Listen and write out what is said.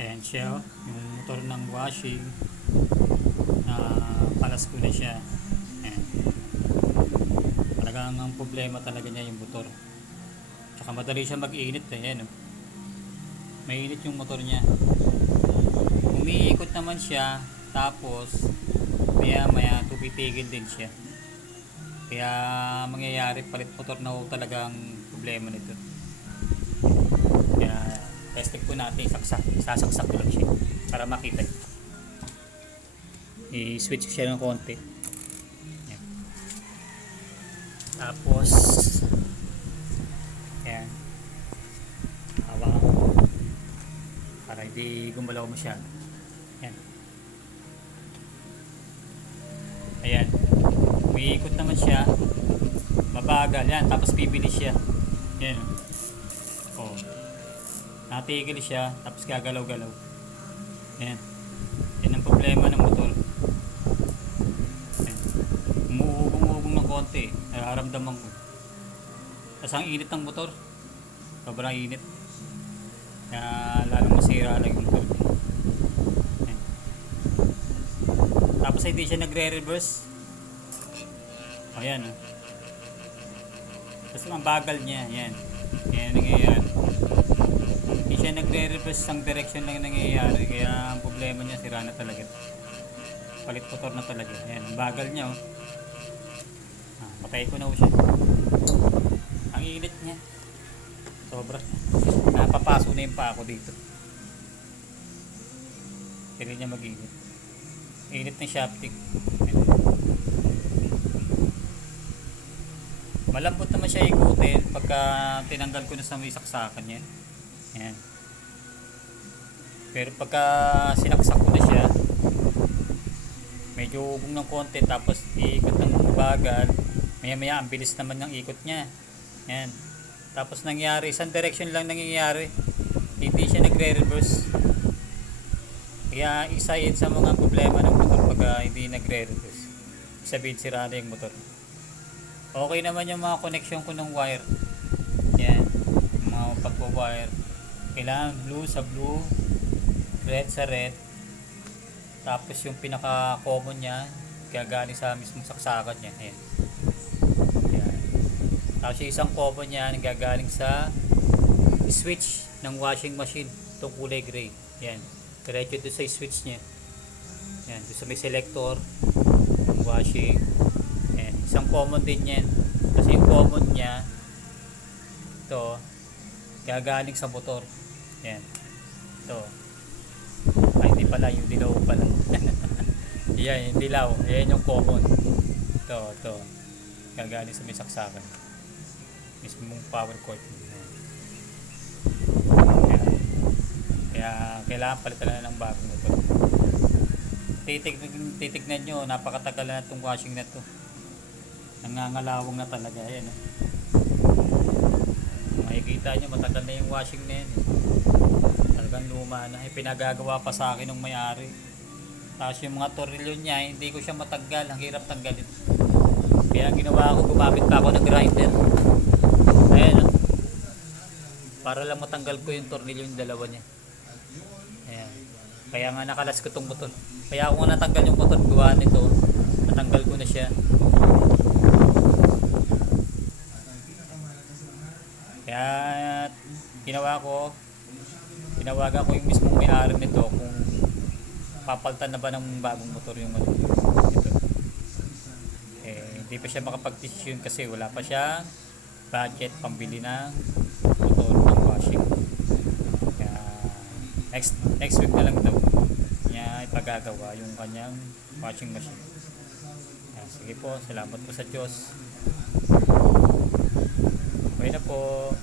Ayan siya, oh. Yung motor ng washing na palas ko na siya. Ayan. Talagang ang problema talaga niya yung motor. Tsaka madali siya mag-init eh. Ayan, oh. Mainit yung motor niya. Umiikot naman siya, tapos maya maya tupitigil din siya. Kaya mangyayari palit motor na ho talagang problema nito. Kaya testing po natin, sasaksak ko lang siya para makita. I-switch ko siya ng konti. Ayan. Tapos ayan, hawakan ko para hindi gumalaw masyado. Ayan. Ayan. Umiikot naman siya. Mabagal. Yan. Tapos bibilis siya. Ayan. Oh. Natigil siya. Tapos gagalaw-galaw. Ayan. Yan ang problema ng motor. Ayan. Umuugong-ugong ng konti. Nararamdaman ko. Tapos ang init ng motor. Sobrang init. Kaya lalong masira lang yung motor. Ayan. Tapos hindi siya nagre-reverse. Ayan, oh. Tapos ang bagal niya. Ayan. Ayan nangyayari. Hindi siya nagre-reverse, isang direction lang nangyayari. Kaya ang problema niya, sira na talaga. Palit motor na talaga. Ayan, ang bagal niya, oh. Patay ko na ho siya. Ang init niya. Sobra. Napapaso na yung pa ako dito. Hindi niya mag-init. Init ng shafting. Malambot naman siya ikutin pagka tinanggal ko na sa may saksakan niya. Ayan. Pero pagka sinaksak ko na siya, medyo ugong ng konti, tapos iikot ng bagal. Maya maya ang bilis naman ng ikot niya. Ayan. Tapos nangyari, isang direction lang nangyayari. Hindi siya nagre-reverse. Kaya isa yun sa mga problema ng motor pagka hindi nagre-reverse. Sabihin sira na yung motor. Okay naman yung mga connection ko ng wire. Yan. Yung mga pagwa-wire. Kailangan blue sa blue, red sa red. Tapos yung pinaka-common niya, gagaling sa mismong saksakan niya. Ayan. Yan. Tapos yung isang common niya, gagaling sa switch ng washing machine. Itong kulay gray. Yan. Diretso doon sa switch niya. Yan. Doon sa may selector ng washing. Yan. Isang common din yan. Kasi yung common niya, ito, gagaling sa motor. Yan. Ito. Ay, hindi pala. Yung dilaw pala. Yan, yung dilaw. Yan yung common. Ito. Gagaling sa may saksakan. Mismong power cord. Yan. Kaya kailangan palitan na ng bagong motor. Titignan nyo, napakatagal na itong washing na ito. Nangangalawang na talaga. Ayan, oh. Makikita nyo, matagal na yung washing na yan, eh. Talagang luma na. Pinagagawa pa sa akin ng may-ari. Tapos yung mga tornilyo niya, hindi ko siya matanggal. Ang hirap tanggalin. Kaya ang ginawa ko, gumamit pa ako ng grinder. Ayan, oh. Para lang matanggal ko yung tornilyo yung dalawa niya. Ayan. Kaya nga nakalas ko itong motor. Kaya ako nga natanggal yung motor, gawa nito. Natanggal ko na siya. Kaya tinawagan ko yung mismong may-ari nito kung papalitan na ba ng bagong motor yung ano, ito. Hindi pa siya makapag-decision kasi wala pa siya budget pambili ng motor ng washing. Kaya next week na lang daw niya ipagagawa yung kanyang washing machine. Sige po, salamat po sa Diyos. Okay na po.